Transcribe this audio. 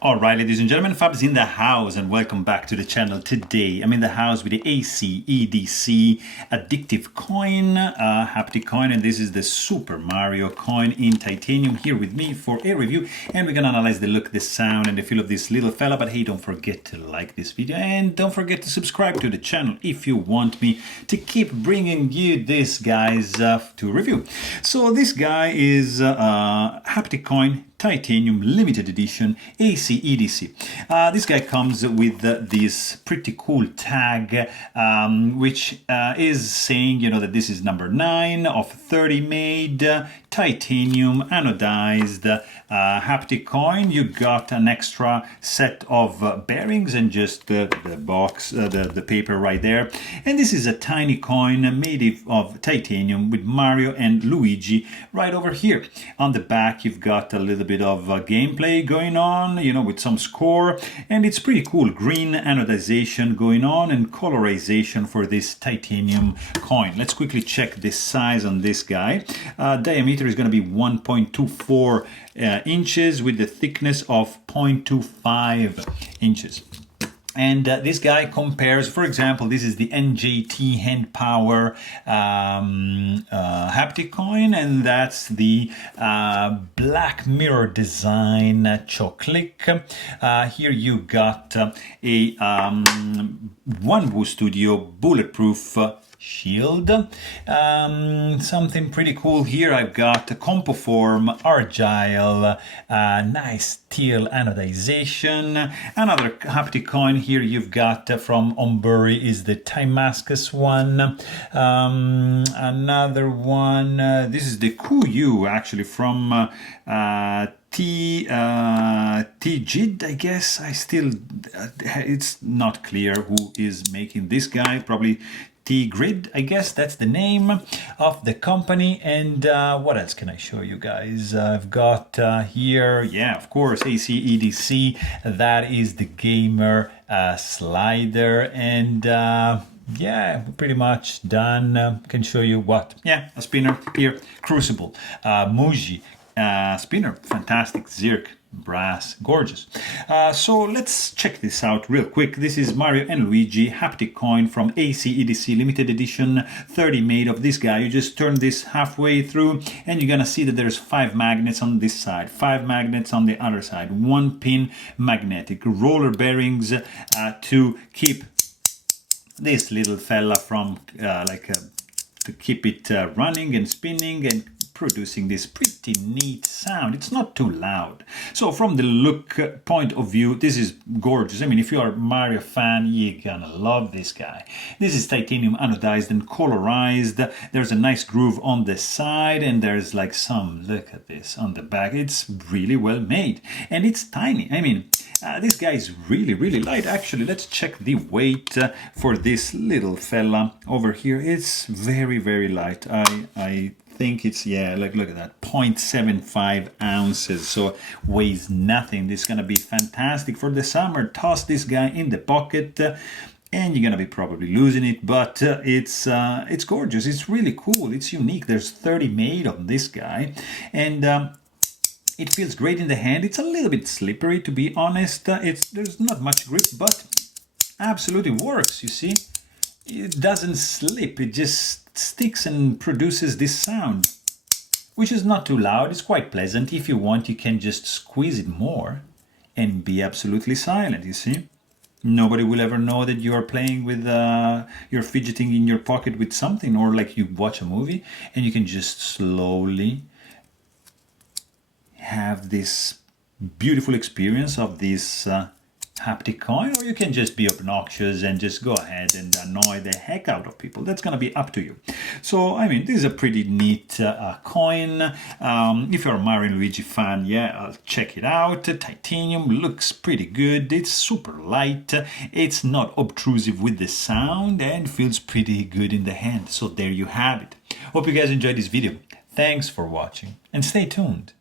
Alright, ladies and gentlemen, Fab's in the house and welcome back to the channel. Today I'm in the house with the ACEdc addictive coin, haptic coin, and this is the Super Mario coin in titanium here with me for a review, and we're gonna analyze the look, the sound, and the feel of this little fella. But hey, don't forget to like this video and don't forget to subscribe to the channel if you want me to keep bringing you this, guys, to review. So this guy is haptic coin, titanium limited edition ACEdc. This guy comes with this pretty cool tag, which is saying, you know, that this is number 9 of 30 made, titanium anodized haptic coin. You got an extra set of bearings and just the box, the paper right there. And this is a tiny coin made of titanium with Mario and Luigi right over here. On the back, you've got a little bit of gameplay going on, you know, with some score, and it's pretty cool. Green anodization going on and colorization for this titanium coin. Let's quickly check the size on this guy. Diameter is going to be 1.24 inches with the thickness of 0.25 inches. And this guy compares, for example, this is the NJT hand power haptic coin, and that's the black mirror design Choclick. Here you got a Onewoo Studio bulletproof shield. Something pretty cool here. I've got a Compoform Argyle, nice steel anodization. Another haptic coin here you've got from Ombury is the Timascus one. Another one, this is the Kuyu, actually, from Fidget, I guess. It's not clear who is making this guy. Probably Grid, I guess that's the name of the company. And what else can I show you guys? I've got here, yeah, of course, ACEdc. That is the gamer slider, and yeah, pretty much done. Can show you what? Yeah, a spinner here, Crucible, Muji spinner, fantastic, Zirk brass, gorgeous. So let's check this out real quick. This is Mario and Luigi haptic coin from ACEdc limited edition, 30 made of this guy. You just turn this halfway through and you're gonna see that there's 5 magnets on this side, 5 magnets on the other side, 1 pin magnetic, roller bearings to keep this little fella from to keep it running and spinning and producing this pretty neat sound. It's not too loud. So from the look point of view, this is gorgeous. I mean, if you are a Mario fan, you're gonna love this guy. This is titanium anodized and colorized. There's a nice groove on the side, and there's like some, look at this, on the back. It's really well made, and it's tiny. I mean, this guy is really, really light. Actually, let's check the weight for this little fella over here. It's very, very light. I think it's, yeah, look at that, 0.75 ounces, so weighs nothing. This is gonna be fantastic for the summer. Toss this guy in the pocket and you're gonna be probably losing it, but it's gorgeous. It's really cool. It's unique. There's 30 made on this guy, and it feels great in the hand. It's a little bit slippery, to be honest. There's not much grip, but absolutely works. You see, it doesn't slip. It just sticks and produces this sound, which is not too loud. It's quite pleasant. If you want, you can just squeeze it more and be absolutely silent. You see, nobody will ever know that you are playing with you're fidgeting in your pocket with something, or like you watch a movie and you can just slowly have this beautiful experience of this haptic coin, or you can just be obnoxious and just go ahead and annoy the heck out of people. That's gonna be up to you. So I mean, this is a pretty neat coin. If you're a Mario and Luigi fan, yeah, I'll check it out. Titanium looks pretty good. It's super light. It's not obtrusive with the sound and feels pretty good in the hand. So there you have it. Hope you guys enjoyed this video. Thanks for watching and stay tuned.